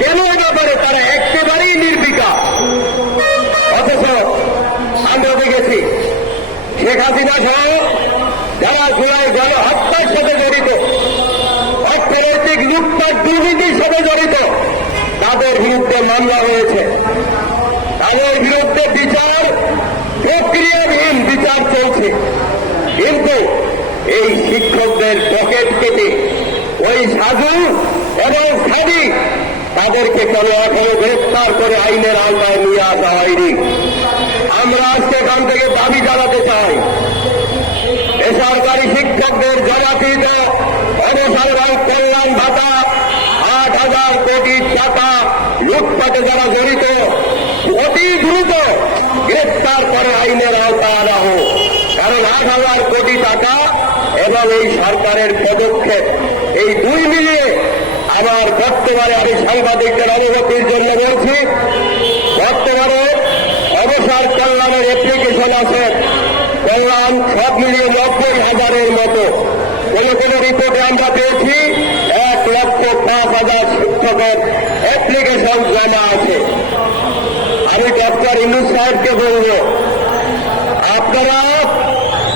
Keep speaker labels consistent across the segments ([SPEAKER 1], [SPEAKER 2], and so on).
[SPEAKER 1] কেন এ ব্যাপারে তারা একেবারেই নির্বিকা অথচ আমরা দেখেছি, শেখ হাসিনা সহ যারা জুলাই গণহত্যার সাথে জড়িত, অর্থনৈতিক লুটপাট দুর্নীতির সাথে জড়িত, তাদের বিরুদ্ধে মামলা হয়েছে। তাদের বিরুদ্ধে বিচার প্রক্রিয়াধীন বিচার চলছে। কিন্তু এই শিক্ষকদের পকেট কেটে ওই সাধু এবং সাধি তাদেরকে কেন এখনও গ্রেফতার করে আইনের আওতায় নিয়ে আসা হয়নি। আমরা আজকে এখান থেকে দাবি জানাতে চাই বেসরকারি শিক্ষকদের জনাকৃত অবসরবান কল্যাণ ভাতা, আট হাজার কোটি টাকা লুটপাটে যারা জড়িত, অতি দ্রুত গ্রেফতার করে আইনের আওতায় আনা হোক। কারণ আট হাজার কোটি টাকা এবং এই সরকারের পদক্ষেপ, এই দুই মিলিয়ে আমার বর্তমানে আমি সাংবাদিকদের অনুভূতির জন্য বলছি, বর্তমানে অবসর কল্যাণের অ্যাপ্লিকেশন আছে কল্যাণ সব মিলিয়ে নব্বই হাজারের মতো। কোন কোন রিপোর্টে আমরা পেয়েছি, এক লক্ষ পাঁচ হাজার শিক্ষকের অ্যাপ্লিকেশন জমা আছে। আমি ডক্টর ইন্দুস সাহেবকে বলব, আপনারা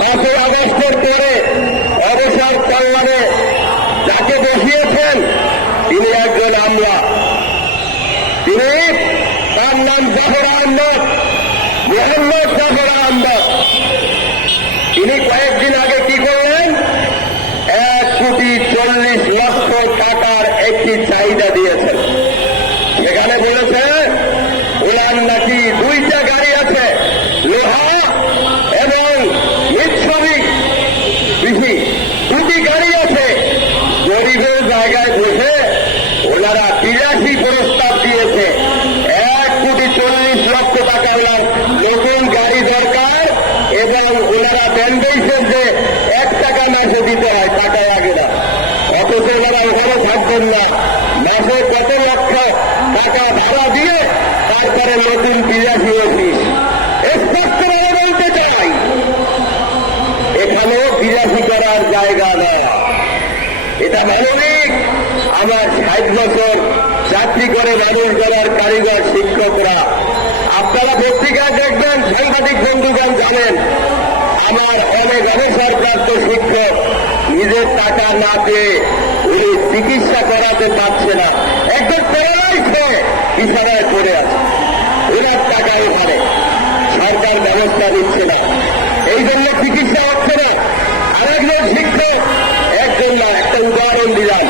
[SPEAKER 1] পাঁচই আগস্টের পরে অবসর কল্যাণে যাকে বসিয়েছেন তিনি একজন আমরা তিনি তার নাম জাফর আহমদ মোহাম্মদ জাফর আহমদ তিনি কয়েকদিন আগে কি করলেন? এক কোটি চল্লিশ লক্ষ টাকার একটি চাহিদা দিয়েছেন। সেখানে বলেছে ওনার নাকি দুইটা গাড়ি আছে, লোহা এবং মিৎসবি কৃষি দুটি গাড়ি আছে। গরিবের জায়গায় বসে ওনারা তিরাশি প্রস্তাব দিয়েছে। এক কোটি চল্লিশ লক্ষ টাকা ওনার নতুন গাড়ি দরকার এবং ওনারা ব্যান্ডেজের যে এক টাকা মাসে দিতে হয়, টাকায় আগে না অথচ ওনারা ওখানে থাকবেন না। মাসে কত লক্ষ টাকা ভাড়া দিয়ে তারপরে নতুন বিরাশি অফিস স্পষ্টভাবে বলতে চাই, এখানেও বিরাশি করার জায়গা নয় এটা মানবিক। আমার ষাট বছর চাকরি করে মানুষ গড়ার কারিগর শিক্ষকরা। আপনারা পত্রিকায় দেখবেন, সাংবাদিক বন্ধুগণ জানেন আমার অনেক অবসরপ্রাপ্ত শিক্ষক, নিজের টাকা না পেয়ে উনি চিকিৎসা করাতে পারছে না। একজন প্যারালাইজে বিছানায় পড়ে আছে। ওনার টাকা এখানে। সরকার ব্যবস্থা দিচ্ছে না। এই জন্য চিকিৎসা হচ্ছে না। আরেকজন শিক্ষক, একজন না, একটা উদাহরণ দিলাম।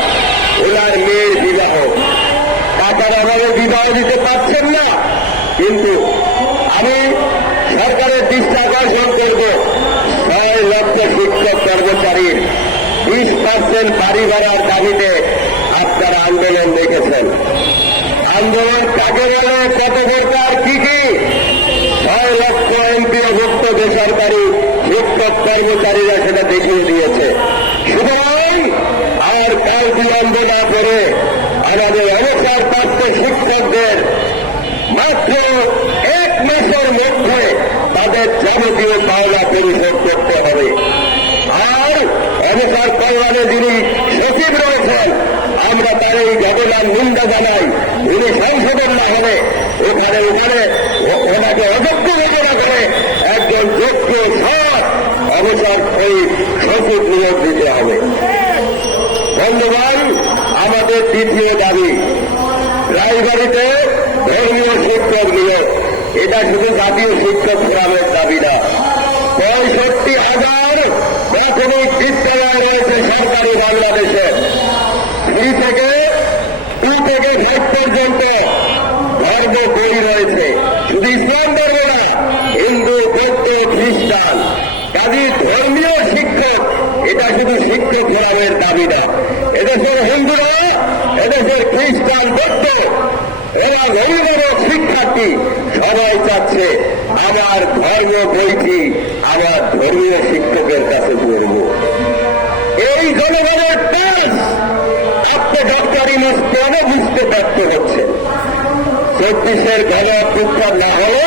[SPEAKER 1] ওনার মেয়ের বিবাহ। টাকার অভাবে বিবাহ দিতে পারছেন না। কিন্তু আমি সরকারের দৃষ্টি আকর্ষণ করব ছয় লক্ষ শিক্ষক কর্মচারীর বিশ পার্সেন্ট বাড়ি ভাড়ার দাবিতে আপনারা আন্দোলন দেখেছেন। আন্দোলন কাকে বলে, কত দরকার, কি কি? ছয় লক্ষ এমপিভুক্ত বেসরকারি শিক্ষক কর্মচারীরা সেটা দেখিয়ে দিয়েছে। সুতরাং আর কাল বিলম্ব না করে আমাদের অবসরপ্রাপ্ত শিক্ষকদের মাত্র এক মাসের মধ্যে তাদের যাবতীয় পাওনা পরিশোধ করতে কল্যাণে যিনি সচিব রয়েছেন আমরা তার এই ঘটনার নিন্দা জানাই। উনি সংশোধন না হলে ওখানে ওখানে ওনাকে অযোগ্য ঘোষণা করে একজন যোগ্য সৎ অবসর ওই সচিব নিয়োগ দিতে হবে। বন্ধুবান আমাদের দ্বিতীয় দাবি, রায়বাড়িতে ধর্মীয় শিক্ষক নিয়োগ। এটা শুধু জাতীয় শিক্ষক ফোরামের দাবি না। পঁয়ষট্টি হাজার প্রাথমিক বিদ্যালয় রয়েছে সরকারি বাংলাদেশে। থ্রি থেকে টু থেকে ফাইভ পর্যন্ত ধর্ম বই রয়েছে। শুধু ইসলাম ধর্ম না, হিন্দু, বৌদ্ধ, খ্রিস্টান। কাজী ধর্মীয় শিক্ষক, এটা শুধু শিক্ষক ফোরামের দাবি না। এদেশের হিন্দুরা, এদেশের খ্রিস্টান, বৌদ্ধ, এরা অভিভাবক শিক্ষার্থী, সবাই চাচ্ছে আমার ধর্ম বইটি আমার ধর্মীয় শিক্ষকের কাছে পড়ব এই জনগণের কাজ আপনি ডক্টর ইনুস কেন বুঝতে ব্যর্থ হচ্ছেন? চব্বিশের ঘন উত্তর না হলে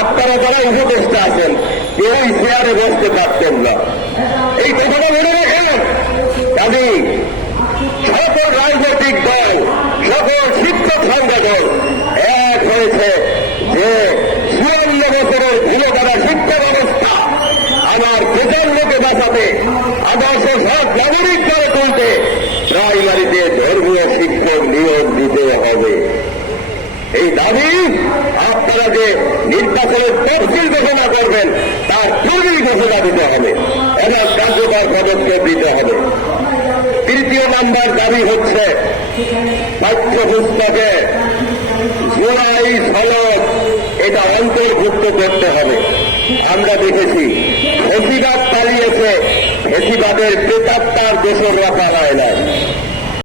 [SPEAKER 1] আপনারা যারা উপদেষ্টা আছেন, কেউই চেয়ারে বসতে পারতেন না। এই কথাটা মনে রাখেন? কাজী সকল রাজনৈতিক দল, সকল আদর্শ সব নাগরিক করে তুলতে প্রাইমারিতে ধর্মীয় শিক্ষক নিয়োগ দিতে হবে এই দাবি, আপনারা যে নির্বাচনের তফসিল ঘোষণা করবেন, তার পূর্বেই ঘোষণা দিতে হবে। এবং কার্যকর পদক্ষেপ দিতে হবে। তৃতীয় নাম্বার দাবি হচ্ছে পাঠ্যপুস্তকে জুলাই সনদ এটা অন্তর্ভুক্ত করতে হবে। আমরা দেখেছি, ফেসিবাদ চালিয়েছে ফেসিবাদের প্রেতাত্মার দোষর রাখা হয় না